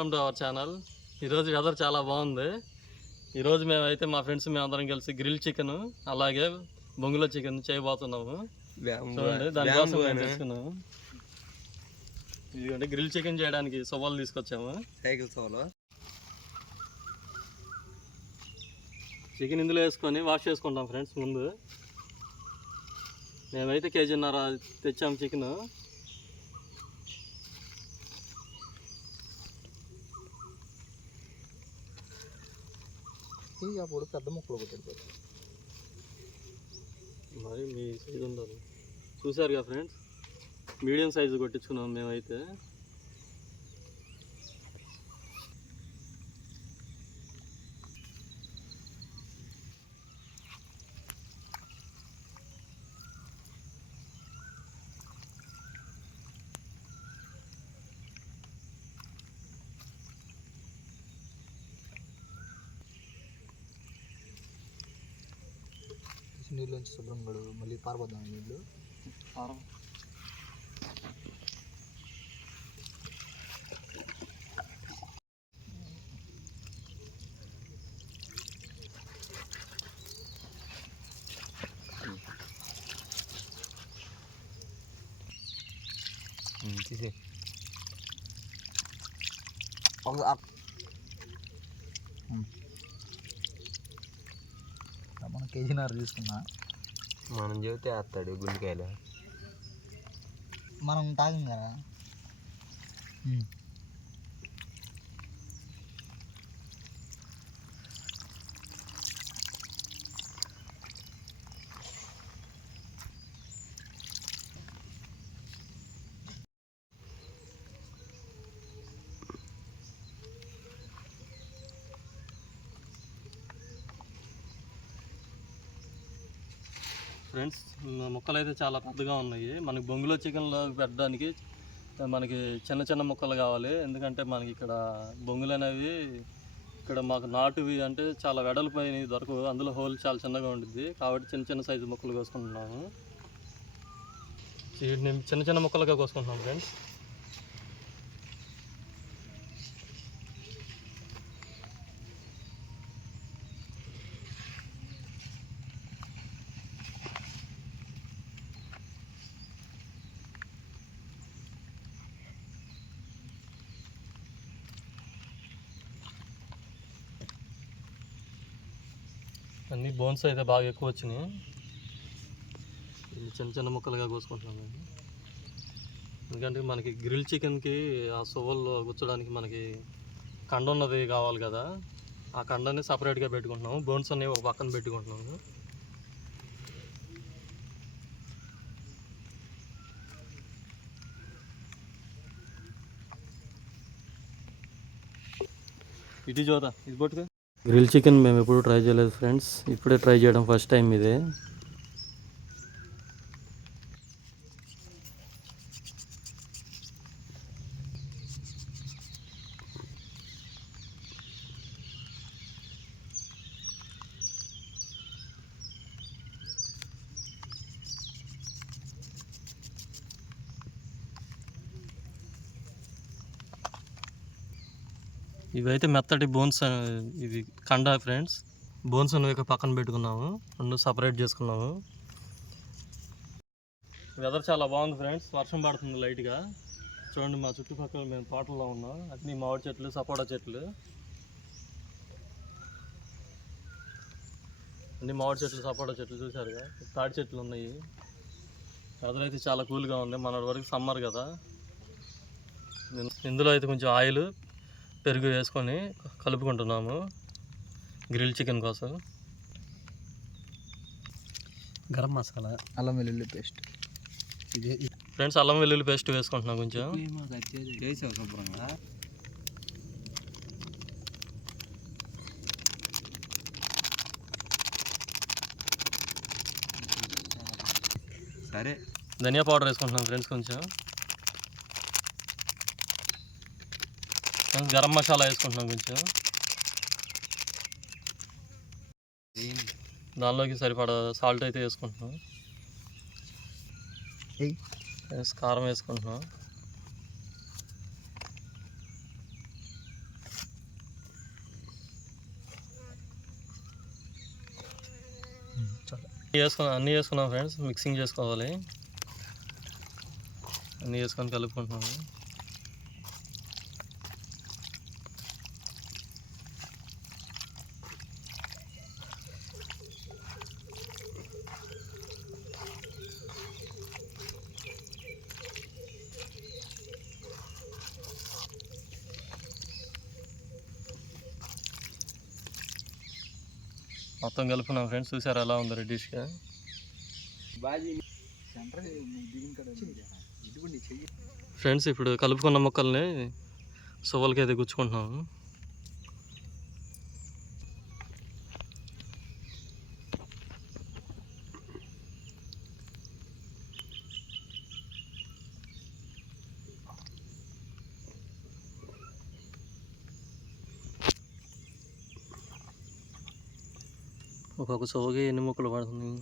Welcome to our channel ఈరోజు weather చాలా బాగుంది. ఈరోజు మేమైతే మా ఫ్రెండ్స్ మేమందరం కలిసి గ్రిల్ చికెన్ అలాగే బొంగులో చికెన్ చేయబోతున్నాము. చూడండి దానికోసం మేము గ్రిల్ చికెన్ చేయడానికి సవాళ్ళు తీసుకొచ్చాము. సైకిల్ సోలో చికెన్ ఇందులో వేసుకొని వాష్ చేసుకుంటాం ఫ్రెండ్స్ ముందు. మేమైతే కేజీన్నర తెచ్చాము చికెన్ అప్పుడు పెద్ద ముక్కలు కొట్టాడు మరి మీ సైజు ఉండాలి చూసారుగా ఫ్రెండ్స్ మీడియం సైజు కొట్టించుకున్నాం మేమైతే. నీళ్ళలోంచి శుభ్రం గడు మళ్ళీ పారబోద్దాం నీళ్ళు తీసే మన కేజీన్నర తీసుకున్నా. మనం చెబితే వేస్తాడు గుండెకాయలు. మనం తాగం కదా ఫ్రెండ్స్ మొక్కలు అయితే చాలా పెద్దగా ఉన్నాయి. మనకి బొంగులో చికెన్లో పెట్టడానికి మనకి చిన్న చిన్న ముక్కలు కావాలి. ఎందుకంటే మనకి ఇక్కడ బొంగులు అనేవి ఇక్కడ మాకు నాటువి అంటే చాలా వెడల్పోయిన దొరకవు. అందులో హోల్ చాలా చిన్నగా ఉంటుంది కాబట్టి చిన్న చిన్న సైజు ముక్కలు కోసుకుంటున్నాము. వీటిని చిన్న చిన్న ముక్కలుగా కోసుకుంటున్నాం ఫ్రెండ్స్. అన్ని బోన్స్ అయితే బాగా ఎక్కువ వచ్చినాయి. ఇవి చిన్న చిన్న ముక్కలుగా కోసుకుంటున్నాం మేము. ఎందుకంటే మనకి గ్రిల్ చికెన్కి ఆ సువ్వల్లో గుచ్చడానికి మనకి కండ ఉన్నది కావాలి కదా. ఆ కండని సపరేట్గా పెట్టుకుంటున్నాము. బోన్స్ అనేవి ఒక పక్కన పెట్టుకుంటున్నాము. ఇది చూద్దాం ఇది పట్టుకో. గ్రిల్ చికెన్ మేము ఎప్పుడు ట్రై చేయలేదు ఫ్రెండ్స్ ఇప్పుడే ట్రై చేయడం ఫస్ట్ టైం ఇదే. ఇవైతే మెత్తటి బోన్స్ ఇవి కండ ఫ్రెండ్స్ బోన్స్ అనేవి ఇక పక్కన పెట్టుకున్నాము రెండు సపరేట్ చేసుకున్నాము వెదర్ చాలా బాగుంది ఫ్రెండ్స్ వర్షం పడుతుంది లైట్గా చూడండి మా చుట్టుపక్కల మేము తోటల్లో ఉన్నాం. అన్ని మామిడి చెట్లు సపోటా చెట్లు. అన్ని మామిడి చెట్లు సపోటా చెట్లు చూసారుగా తాడి చెట్లు ఉన్నాయి. వెదర్ అయితే చాలా కూల్గా ఉంది. మన వరకు సమ్మర్ కదా. ఇందులో అయితే కొంచెం ఆయిల్ పెరుగు వేసుకొని కలుపుకుంటున్నాము. గ్రిల్ చికెన్ కోసం. గరం మసాలా. అల్లం వెల్లుల్లి పేస్ట్. ఇది ఫ్రెండ్స్ అల్లం వెల్లుల్లి పేస్ట్ వేసుకుంటున్నాం కొంచెం. సరే. ధనియా పౌడర్ వేసుకుంటున్నాం ఫ్రెండ్స్ కొంచెం. కొంచెం గరం మసాలా వేసుకుంటున్నాం కొంచెం. దానిలోకి సరిపడ సాల్ట్ అయితే వేసుకుంటున్నాం. కారం వేసుకుంటున్నాం. వేసుకున్నాం అన్నీ వేసుకున్నాం ఫ్రెండ్స్ మిక్సింగ్ చేసుకోవాలి. అన్నీ వేసుకొని కలుపుకుంటున్నాము మొత్తం కలుపుకున్నాం ఫ్రెండ్స్ చూసారు ఎలా ఉందో రెడ్డిష్గా ఫ్రెండ్స్ ఇప్పుడు కలుపుకున్న ముక్కల్ని సువ్వలకి అయితే గుచ్చుకుంటున్నాము. ఒక్కొక్క సోకి ఎన్ని ముక్కలు పడుతున్నాయి?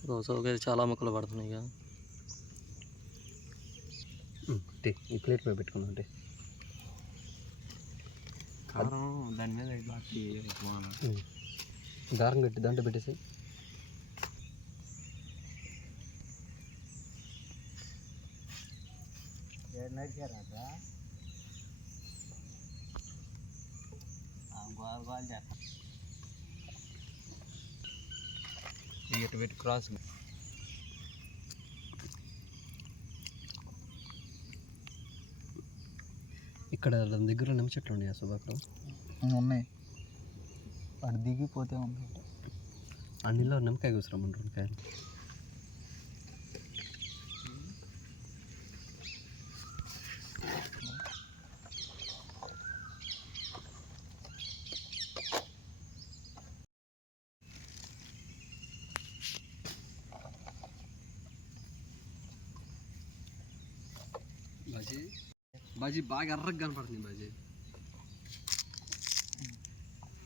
ఒక్కొక్క సోకి అయితే చాలా ముక్కలు పడుతున్నాయి ఇక. ఈ ప్లేట్ మీద పెట్టుకున్నా అంటే కారం దాని మీద బాకి దారం కట్టి దాంట్లో పెట్టేసి ఇటు పెట్టి క్రాస్ ఇక్కడ దగ్గర నిమ్మ చెట్లు ఉన్నాయి సుభాకరం? ఉన్నాయి. వాడు దిగిపోతే ఉంది అన్నిలో నిమ్మకాయ కూసురామంటారు కాయలు. బాజీ. బాజీ బాగా ఎర్రగా కనపడుతుంది బాజీ.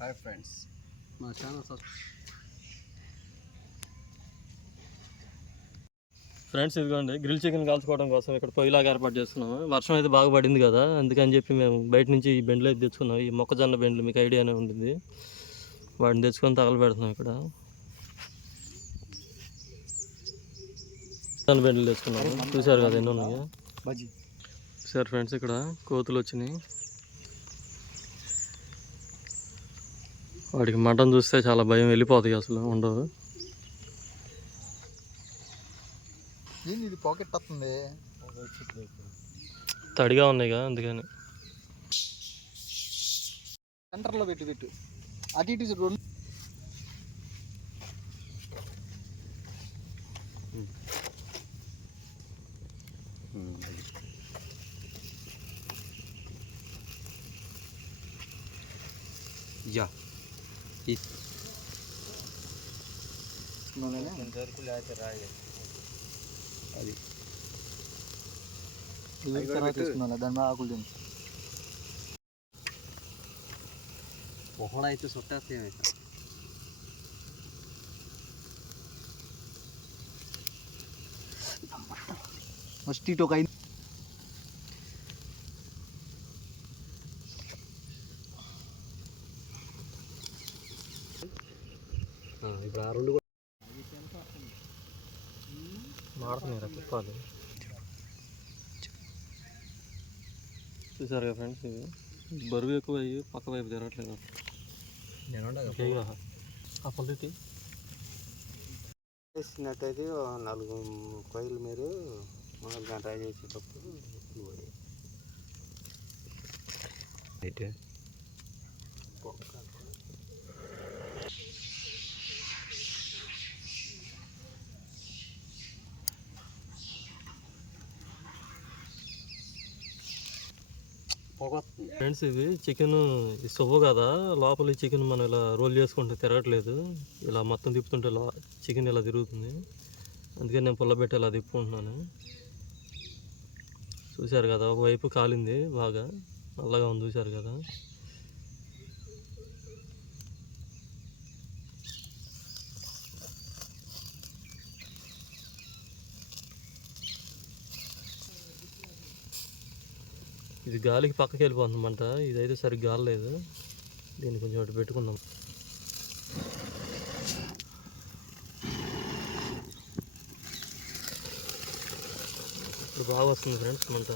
హాయ్ ఫ్రెండ్స్ మా ఛానల్ సబ్ ఫ్రెండ్స్ ఇదిగోండి గ్రిల్ చికెన్ కాల్చుకోవడం కోసం ఇక్కడ పొయ్యిలాగా ఏర్పాటు చేస్తున్నాము. వర్షం అయితే బాగా పడింది కదా అందుకని చెప్పి మేము బయట నుంచి ఈ బెండ్లు అయితే తెచ్చుకున్నాం. ఈ మొక్కజొన్న బెండ్లు మీకు ఐడియానే ఉంటుంది. వాటిని తెచ్చుకొని తగలబెడుతున్నాం ఇక్కడ. మొక్కజొన్న బెండ్లు తెచ్చుకున్నాము. చూశారు కదా ఎన్ని ఉన్నాయి. చూసారు ఫ్రెండ్స్ ఇక్కడ కోతులు వచ్చినాయి. వాటికి మటన్ చూస్తే చాలా భయం వెళ్ళిపోతాయి అసలు ఉండవు ఏంది ఇది పాకెట్ వస్తుంది? తడిగా ఉన్నాయి కదా అందుకని సెంటర్లో పెట్టు పెట్టు. అటు ఇటు రెండు యా నూనెనే. అది ఇది తర్వాత తీసుకున్నా దాని మీద ఆకులు తిను మొహడ అయితే చుట్టేస్తే ఏమైతే ఫస్ట్ ఇటు ఒక ఐదు ఇప్పుడు ఆ రెండు కూడా తిప్పాలి చూసారు కదా ఫ్రెండ్స్ ఇవి? బరువు ఎక్కువ అయ్యి పక్క వైపు తిరగట్లేదు నేను ఆ పల్లెటి? వేసినట్టయితే నాలుగు కొయ్యలు మీరు మనం గంట చేసేటప్పుడు అయితే ఫ్రెండ్స్ ఇది చికెన్ సువ్వ కదా. లోపల చికెన్ మనం ఇలా రోల్ చేసుకుంటే తిరగట్లేదు. ఇలా మొత్తం తిప్పుతుంటే చికెన్ ఇలా తిరుగుతుంది. అందుకని నేను పుల్లబెట్టి ఇలా తిప్పుకుంటున్నాను. చూశారు కదా ఒకవైపు కాలింది బాగా. నల్లగా ఉంది చూశారు కదా. ఇది గాలికి పక్కకి వెళ్ళిపోతుందన్నమాట. ఇదైతే సరిగ్గా గాలి లేదు. దీన్ని కొంచెం అటు పెట్టుకుందాం. ఇప్పుడు బాగా వస్తుంది ఫ్రెండ్స్ మంట.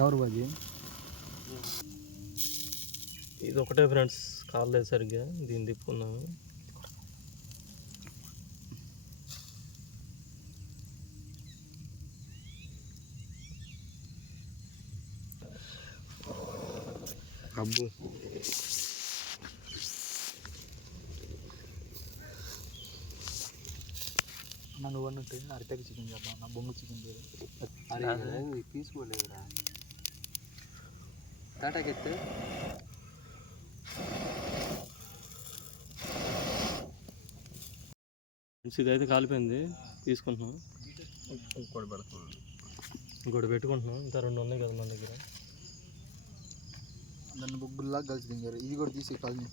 ఎవరు బాజీ? ఇది ఒకటే ఫ్రెండ్స్ కాలేదు సరిగ్గా. దీన్ని తిప్పుకున్నాము అబ్బు అన్న నువ్వు అన్నట్టు అరిటాకి చికెన్ చేద్దాం నా బొంగు చికెన్ అరే ఇది తీసుకోలేదురా తాటాకెత్తే ఇదైతే కాలిపోయింది. తీసుకుంటున్నాం. ఇంకోటి పెడుతున్నాను. ఇంకోటి పెట్టుకుంటున్నాం. ఇంకా రెండు ఉన్నాయి కదా మన దగ్గర. నన్ను బొగ్గుల్లా కలిసి దింగారు ఇది కూడా తీసి కాల్ని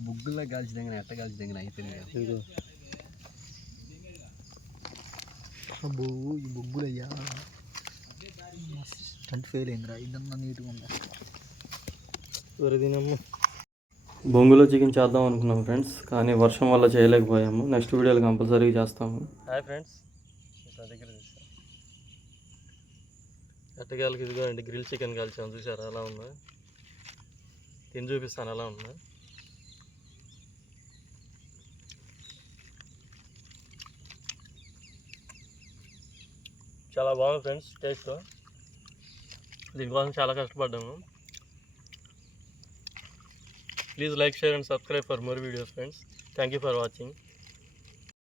బుగ్గుల్లో కాల్చి దగ్గర ఎట్ట కాల్చి దగ్గర అయిపోయింది కదా అబ్బో ఈ బొగ్గులు అయ్యా స్టంట్ ఫెయిల్ అయిందిరా ఇదన్నా నీట్గా ఉందా వేరే దీనమ్మ బొంగులో చికెన్ చేద్దాం అనుకున్నాం ఫ్రెండ్స్ కానీ వర్షం వల్ల చేయలేకపోయాము నెక్స్ట్ వీడియోలో కంపల్సరీగా చేస్తాము హాయ్ ఫ్రెండ్స్ దగ్గర ఎట్టగాలకి ఇదిగో అండి గ్రిల్ చికెన్ కాల్చాము చూసారా ఎలా ఉందా తిని చూపిస్తాను? అలా ఉందా? చాలా బాగుంది ఫ్రెండ్స్ టేస్ట్. దీనికోసం చాలా కష్టపడ్డాము. Please like share and subscribe for more videos friends. Thank you for watching